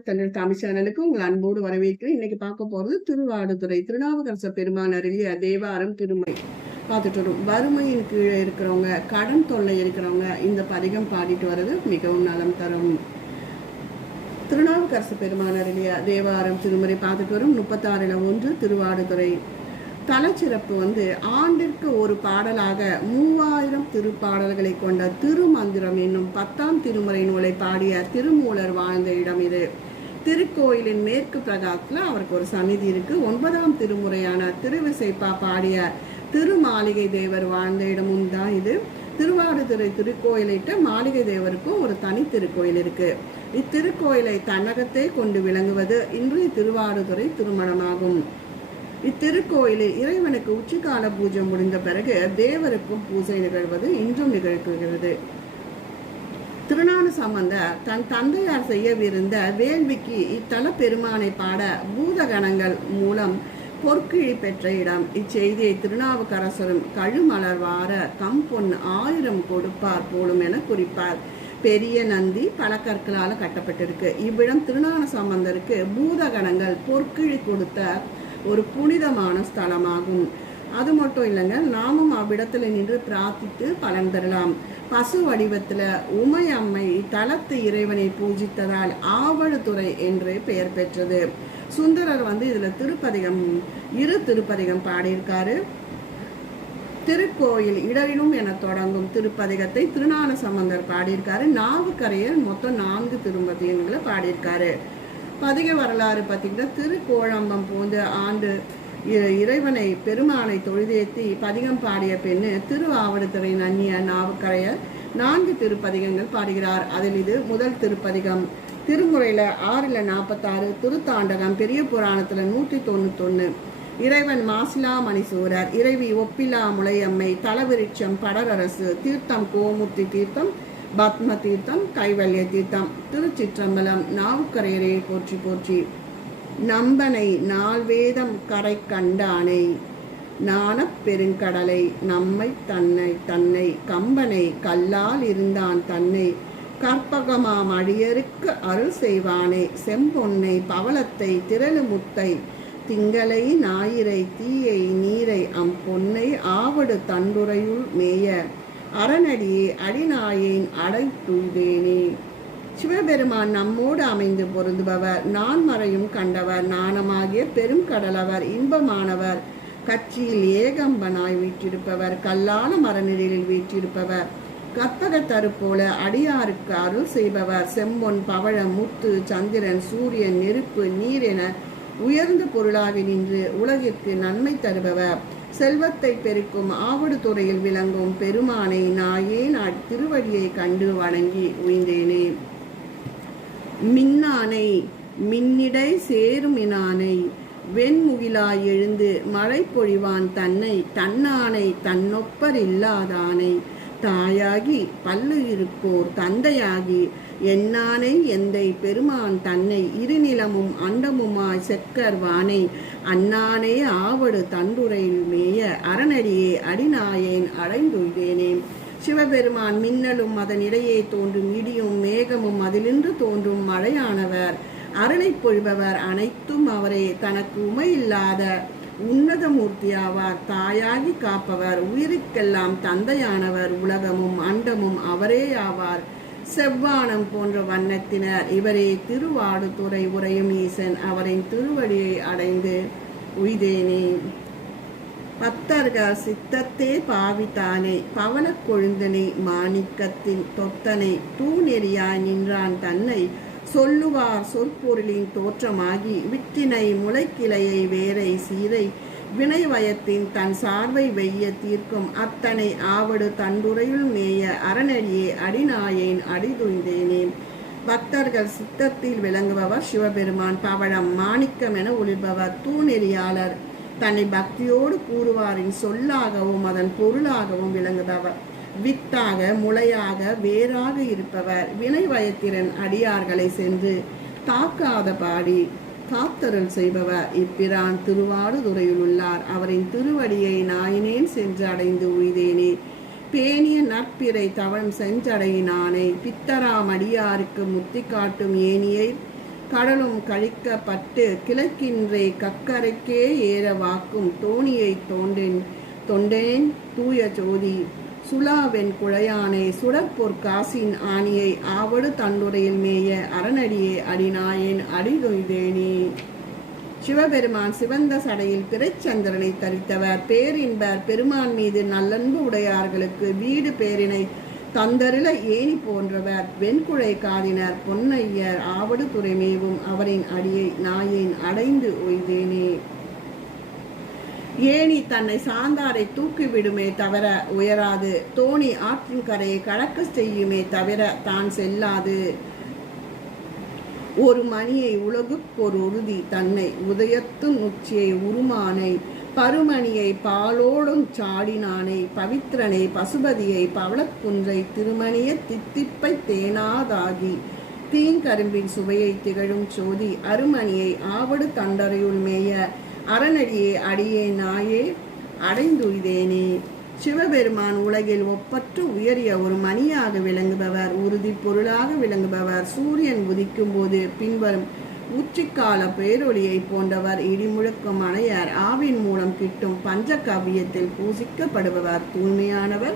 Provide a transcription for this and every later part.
தன்னுடைய தமிழ் சேனலுக்கு உங்கள் அன்போடு வரவேற்கிறேன். இன்னைக்கு பார்க்க போறது திருவாடுதுறை. திருநாவுக்கரச பெருமான் அருளிய தேவாரம் திருமை பார்த்துட்டு வரும். வறுமையின் கீழே இருக்கிறவங்க கடன் தொல்லை இருக்கிறவங்க இந்த பதிகம் பாடிட்டு வர்றது மிகவும் நலம் தரும். திருநாவுக்கரசு பெருமான் அருளிய தேவாரம் திருமுறை பார்த்துட்டு வரும். முப்பத்தாறுல ஒன்று திருவாடுதுறை. தலச்சிறப்பு வந்து ஆண்டிற்கு ஒரு பாடலாக மூவாயிரம் திருப்பாடல்களை கொண்ட திருமந்திரம் என்னும் பத்தாம் திருமுறை நூலை பாடிய திருமூலர் வாழ்ந்த இடம் இது. திருக்கோயிலின் மேற்கு பிரகாரத்தில் அவருக்கு ஒரு சந்நிதி இருக்கு. ஒன்பதாம் திருமுறையான திருவிசைப்பா பாடிய திருமாளிகை தேவர் வாழ்ந்த இடமும் தான் இது. திருவாடுதுறை திருக்கோயிலிட்ட மாளிகை தேவருக்கும் ஒரு தனி திருக்கோயில் இருக்கு. இத்திருக்கோயிலை தன்னகத்தே கொண்டு விளங்குவது இன்றைய திருவாடுதுறை திருமணமாகும். இத்திருக்கோயிலில் இறைவனுக்கு உச்சிக்கால பூஜை முடிந்த பிறகு தேவருக்கும் பூஜை நிகழ்வது இன்றும் நிகழ்கிறது. திருநான சம்பந்த தன் தந்தையார் செய்யவிருந்த வேள்விக்கு இத்தல பெருமானை பாட பூதகணங்கள் மூலம் பொற்கிழி பெற்ற இடம். இச்செய்தியை திருநாவுக்கரசரும் கழுமலர் வார கம்பொன் ஆயிரம் கொடுப்பார் போலும் என குறிப்பார். பெரிய நந்தி பல கட்டப்பட்டிருக்கு. இவ்விடம் திருநான சம்பந்தருக்கு பூதகணங்கள் பொற்கிழி கொடுத்த ஒரு புனிதமான ஸ்தலமாகும். அது மட்டும் இல்லைங்க நாமும் அவ்விடத்தில் நின்று பிரார்த்தித்து பலன் பெறலாம். பசு வடிவத்தில் உமை அம்மை தலத்து இறைவனை பூஜித்ததால் ஆவடுதுறை என்று பெயர் பெற்றது. சுந்தரர் வந்து இதில் திருப்பதிகம் இரு திருப்பதிகம் பாடியிருக்காரு. திருக்கோயில் இடரிலும் என தொடங்கும் திருப்பதிகத்தை திருநான சம்பந்தர் பாடியிருக்காரு. நாவுக்கரையர் மொத்தம் நான்கு திருப்பதிகங்களை பாடியிருக்காரு. பதிக வரலாறு பார்த்தீங்கன்னா திருக்கோழம்பம் போன்ற ஆண்டு இறைவனை பெருமானை தொழுதேத்தி பதிகம் பாடிய பெண்ணு திரு ஆவடுதுறை நன்னிய நாவுக்கரையர் நான்கு திருப்பதிகங்கள் பாடுகிறார். அதில் இது முதல் திருப்பதிகம். திருமுறையில் ஆறில் நாற்பத்தாறு திருத்தாண்டகம் பெரிய புராணத்தில் நூற்றி தொண்ணூத்தொன்று இறைவன் மாசிலா மணிசூரர் இறைவி ஒப்பிலா முளையம்மை தலவிருட்சம் படரரசு தீர்த்தம் கோமுத்தி தீர்த்தம் பத்ம தீர்த்தம் கைவல்ய தீர்த்தம் திருச்சிற்றம்பலம் நாவுக்கரையரே போற்றி போற்றி. நம்பனை நால்வேதம் கரை கண்டானை நாணப் பெருங்கடலை நம்மை தன்னை தன்னை கம்பனை கல்லால் இருந்தான் தன்னை கற்பகமாம் அடியருக்கு அருள் செய்வானே செம்பொன்னை பவளத்தை திரளு முத்தை திங்களை ஞாயிறை தீயை நீரை அம் பொன்னை ஆவடு தண்டுரையுள் மேய. அரணடியே அடிநாயேன் அடைத்துய்தேனே சிவபெருமான் நம்மோடு அமைந்து பொருந்துபவர். நான் மறையும் கண்டவர். நாணமாகிய பெரும் கடலவர் இன்பமானவர். கட்சியில் ஏகம்பனாய் வீற்றிருப்பவர். கல்லான மரநிழலில் வீற்றிருப்பவர். கற்பக தருப்போல அடியாருக்கு அருள் செய்பவர். செம்பொன் பவழம் முத்து சந்திரன் சூரியன் நெருப்பு நீர் என உயர்ந்த பொருளாகி நின்று உலகிற்கு நன்மை தருபவர். செல்வத்தை பெருக்கும் ஆவடு துறையில் விளங்கும் பெருமானை நாயே நான் திருவடியை கண்டு வணங்கி உய்ந்தேனே? மின்னானை மின்னிடை சேருமினானை வெண்முகிலாய் எழுந்து மழை பொழிவான் தன்னை தன்னானை தன்னொப்பர் இல்லாதானை தாயாகி பல்லு இருப்போர் தந்தையாகி என்னானை எந்தை பெருமான் தன்னை இருநிலமும் அண்டமுமாய் செக்கர் வானை அண்ணானே ஆவடு தண்டுரையில் மேய அரணடியே அடிநாயேன் அடைந்துள்ளேனேன் சிவபெருமான் மின்னலும் அதன் இடையே தோன்றும் இடியும் மேகமும் அதிலின்று தோன்றும் மழையானவர். அரணை பொழிபவர் அனைத்தும் அவரே தனக்கு உமையில்லாத உன்னத மூர்த்தியாவார் தாயாகி காப்பவர் உயிருக்கெல்லாம் தந்தையானவர் உலகமும் அண்டமும் அவரே ஆவார் செவ்வானம் போன்ற வண்ணத்தினர் இவரே திருவாடுதுறை உரையும் ஈசன் அவரின் திருவடியை அடைந்து உய்தேனே. பத்தர்கள் சித்தத்தே பாவித்தானே பவனக் கொழுந்தனை மாணிக்கத்தின் தொத்தனை தூணெறியாய் நின்றான் தன்னை சொல்லுவார் சொற்பொருளின் தோற்றமாகி விட்டினை முளைக்கிளையை வேரை சீரை வினைவயத்தின் தன் சார்வை வெய்ய தீர்க்கும் அத்தனை ஆவடு தண்டுரையுள் மேய அரணடியே அடிநாயேன் அடிதுய்ந்தேனேன். பக்தர்கள் சித்தத்தில் விளங்குபவர் சிவபெருமான் பவழம் மாணிக்கம் என ஒளிர்பவர் தூணெறியாளர். தன்னை பக்தியோடு கூறுவாரின் சொல்லாகவும் அதன் பொருளாகவும் விளங்குபவர். வித்தாக முளையாக வேறாக இருப்பவர். வினை வயத்திறன் அடியார்களை சென்று தாக்காத பாடி காத்தருள் செய்பவர். இப்பிரான் திருவாடுதுறையில் உள்ளார். அவரின் திருவடியை நாயினேன் சென்று அடைந்து உய்தேனே. பேணிய நட்பிரை தவம் செஞ்சடையினானை பித்தராம் அடியாருக்கு முத்தி காட்டும் ஏனியை கடலும் கழிக்கப்பட்டு கிழக்கின்றே கக்கரைக்கே ஏற வாக்கும் தோணியை தோன்றேன் தொண்டேன் தூய ஜோதி. சுழாவென் குழையானை சுடற்பொற் காசின் ஆணியை ஆவடு தண்டுரையில் மேய அரணடியே அடிநாயேன் அடிதொய்தேனே. சிவபெருமான் சிவந்த சடையில் பிறச்சந்திரனை தரித்தவர். பேரின்பர் பெருமான் மீது நல்லன்பு உடையார்களுக்கு வீடு பேரினை தந்தருள ஏணி போன்றவர். வெண்குழை காதினர் பொன்னையர் ஆவடு துறைமேவும் அவரின் அடியை நாயேன் அடைந்து ஒய்தேனே. ஏணி தன்னை சாந்தாரை தூக்கிவிடுமே தவிர உயராது. தோணி ஆற்றின் கரையை கலக்க செய்யுமே தவிர தான் செல்லாது. ஒரு மணியை உலகுக்கொரு உறுதி தன்னை உதயத்தும் உச்சியை உருமானை. பருமணியை பாலோடும் சாடினானை பவித்ரனை பசுபதியை பவளக்குன்றை திருமணிய தித்திப்பை தேனாதாகி. தீங்கரும்பின் சுவையை திகழும் சோதி அருமணியை ஆவடு தண்டரையுள் மேய. அறநடியே அடியே நாயே அடைந்துய்தேனே சிவபெருமான் உலகில் ஒப்பற்று உயரிய ஒரு மணியாக விளங்குபவர் உறுதி பொருளாக விளங்குபவர். சூரியன் உதிக்கும் போது பின்வரும் உச்சிக்கால பேரொளியை போன்றவர் இடிமுழக்கும் அணையார் ஆவின் மூலம் கிட்டும் பஞ்ச காவியத்தில் பூசிக்கப்படுபவர் தூய்மையானவர்.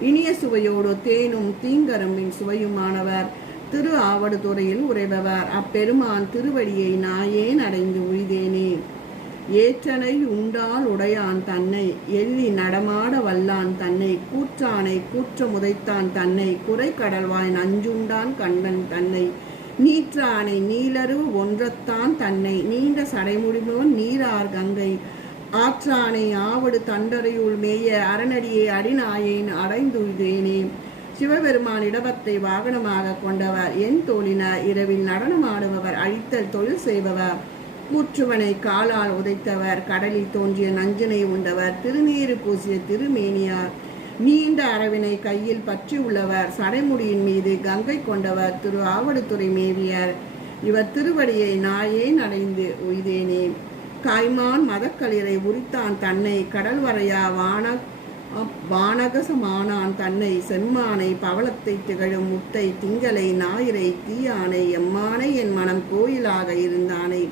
இனிய சுவையோடு தேனும் தீங்கரும்பின் சுவையுமானவர். திரு ஆவடுதுறையில் உறைபவர். அப்பெருமான் திருவடியை நாயேன் அடைந்து உய்தேனே. ஏற்றனை உண்டால் உடையான் தன்னை எள்ளி நடமாட வல்லான் தன்னை கூற்றானை கூற்ற முதைத்தான் தன்னை குறை கடல்வாய் நஞ்சுண்டான் கண்ணன் தன்னை நீற்றானை நீலருவு ஒன்றத்தான் தன்னை நீண்ட சடைமுடிமோன் நீரார் கங்கை ஆற்றானை ஆவடு தண்டரையுள் மேய அரணடியை அடிநாயேன் அடைந்துள்ளேனே சிவபெருமான் இடவத்தை வாகனமாக கொண்டவர் என் தோழினர் இரவில் நடனமாடுபவர் அழித்தல் தொழில் செய்பவர் கூற்றுவனை காலால் உதைத்தவர் கடலில் தோன்றிய நஞ்சனை உண்டவர் திருநீறு பூசிய திருமேனியார். நீண்ட அரவினை கையில் பற்றி உள்ளவர் சடைமுடியின் மீது கங்கை கொண்டவர் திரு ஆவடுத்துறை மேவியர். இவர் திருவடியை நாயேன் அடைந்து உய்தேனே. காய்மான் மதக்களிரை உரித்தான் தன்னை கடல் வரையா வான வானகசமானான் தன்னை செம்மானை பவளத்தை திகழும் முத்தை திங்களை ஞாயிறை தீயானை எம்மானை என் மனம் கோயிலாக இருந்தானை.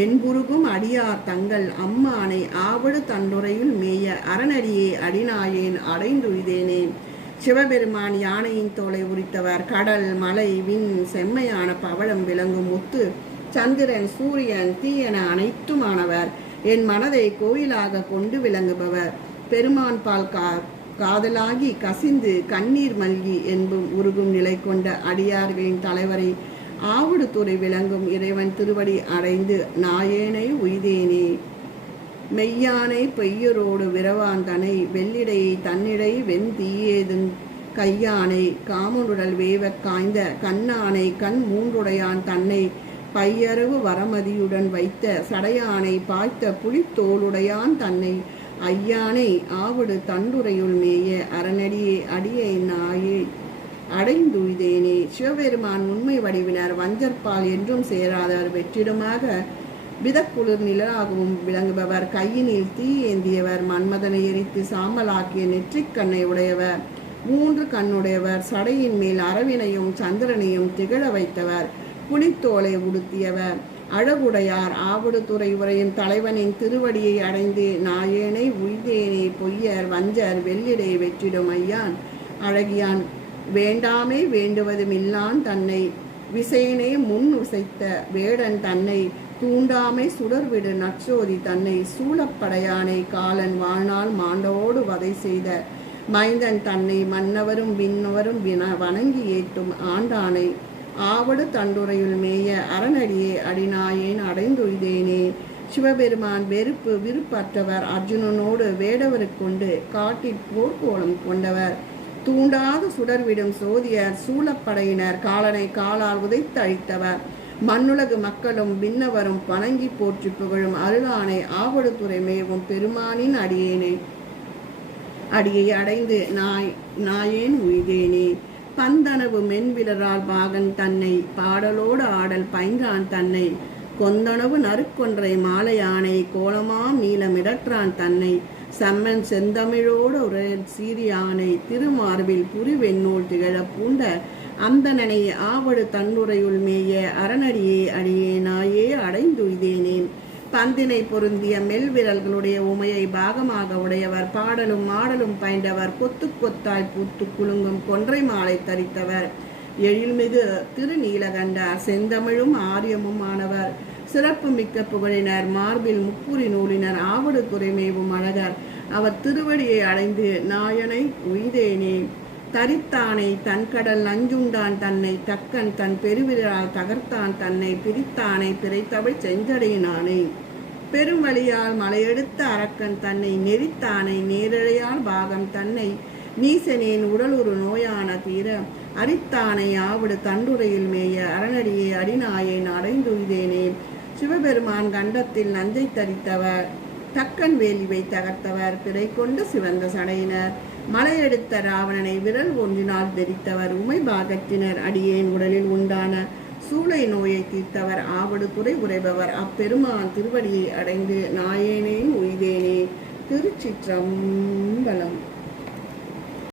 என்புருகும் அடியார் தங்கள் அம்மானை ஆவடு தண்டுரையில் மேய அரணடியே அடிநாயேன் அடைந்துழிதேனேன் சிவபெருமான் யானையின் தோலை உரித்தவர் கடல் மலை விண் செம்மையான பவளம் விளங்கும் முத்து சந்திரன் சூரியன் தீயன அனைத்துமானவர். என் மனதை கோயிலாக கொண்டு விளங்குபவர். பெருமான் பால் கா காதலாகி கசிந்து கண்ணீர் மல்கி என்பும் உருகும் நிலை கொண்ட அடியார்களின் தலைவரை ஆவடுதுறை விளங்கும் இறைவன் திருவடி அடைந்து நாயேனை உய்தேனே. மெய்யானை பெய்யரோடு விரவாந்தனை வெள்ளிடையை தன்னிடை வெண்தீயேதும் கையானை காமனுடல் வேவக் காய்ந்த கண்ணானை கண் மூன்றுடையான் தன்னை பையரவு வரமதியுடன் வைத்த சடையானை பாய்த்த புலித்தோளுடையான் தன்னை ஐயானை ஆவடு தண்டுரையுள் மேய அரணடியே அடியை நாயே. அடைந்துய்தேனே சிவபெருமான் உண்மை வடிவினர் வஞ்சற்பால் என்றும் சேராதவர் வெற்றிடமாக விதக்குளிர் நிழலாகவும் விளங்குபவர். கையினில் தீ ஏந்தியவர் மன்மதனை எரித்து சாம்பலாக்கிய நெற்றிக் கண்ணை உடையவர் மூன்று கண்ணுடையவர் சடையின் மேல் அரவினையும் சந்திரனையும் திகழ வைத்தவர் புலித்தோலை உடுத்தியவர். அழகுடையார் ஆவடுதுறை உரையும் தலைவனின் திருவடியை அடைந்து நாயேனை உய்தேனே பொய்யர் வஞ்சர் வெள்ளிடை வெற்றிடும் ஐயான் அழகியான் வேண்டாமே வேண்டுவதுமில்லான் தன்னை விசையனே முன் உசைத்த வேடன் தன்னை தூண்டாமை சுடர்விடு நற்சோதி தன்னை சூழப்படையானை காலன் வாழ்நாள் மாண்டோடு வதை செய்த மைந்தன் தன்னை மன்னவரும் விண்ணவரும் வின வணங்கி ஏற்றும் ஆண்டானை. ஆவடு தண்டுரையுள் மேய அரணடியே அடிநாயேன் அடைந்துய்தேனே. சிவபெருமான் வெறுப்பு விருப்பற்றவர் அர்ஜுனனோடு வேடவருக்கொண்டு காட்டிற் போர்க்கோளம் கொண்டவர். தூண்டாத சுடர்விடும் சோதியர் சூழப்படையினர் காலனை காலால் உதைத்து அழித்தவர் மண்ணுலகு மக்களும் விண்ணவரும் வணங்கி போற்றி புகழும் அருளானை ஆவடுத்துறை மேவும் பெருமானின் அடியேனே. அடியை அடைந்து நாய் நாயேன் உய்தேனே. பந்தனவு மென்விலரால் பாகன் தன்னை பாடலோடு ஆடல் பைங்கான் தன்னை. கொந்தனவு நறுக்கொன்றை மாலையானை கோலமாம் நீலமிடற்றான் தன்னை. செம்மன் செந்தமிழோடு ஒரு சீரியானை திருமார்பில் புரிவெண்ணூல் திகழ பூண்ட அந்தனனை ஆவடு தன்னுரையுள் மேய அரணடியே அடியே நாயே பந்தினை பொருந்திய மெல்விரல்களுடைய உமையை பாகமாக உடையவர் பாடலும் மாடலும் பயின்றவர் கொத்து கொத்தாய் பூத்து குலுங்கும் கொன்றை மாலை தரித்தவர். எழில்மிகு திருநீலகண்டா செந்தமிழும் ஆரியமும் ஆனவர். சிறப்பு மிக்க புகழினர் மார்பில் முப்புரி நூலினர் ஆவடு துறைமேவும் அழகர். அவர் திருவடியை அடைந்து நாயனை உய்தேனே தரித்தானை தன் கடல் நஞ்சுண்டான் தன்னை தக்கன் தன் பெருவிரலால் தகர்த்தான் தன்னை பிரித்தானை பிறைத்தவள் செஞ்சடையினானே பெருவழியால் மலையெடுத்த அரக்கன் தன்னை நெறித்தானை நேரழையால் பாகம் தன்னை நீசனேன் உடலுறு நோயான தீர. அரித்தானை ஆவிடு தண்டுரையில் மேய அரணடியே அடிநாயேன் அடைந்துய்தேனே. சிவபெருமான் கண்டத்தில் நஞ்சை தரித்தவர் தக்கன் வேலிவை தகர்த்தவர் பிறை கொண்டு சிவந்த சடையினர். மலையெடுத்த ராவணனை விரல் ஒன்றினால் தெரித்தவர் உமை பாகத்தினர் அடியேன் உடலில் உண்டான சூளை நோயை தீர்த்தவர் ஆவடு துறை உரைபவர். அப்பெருமான் திருவடியை அடைந்து நாயேனேன் உய்தேனே. திருச்சிற்றம்பலம்.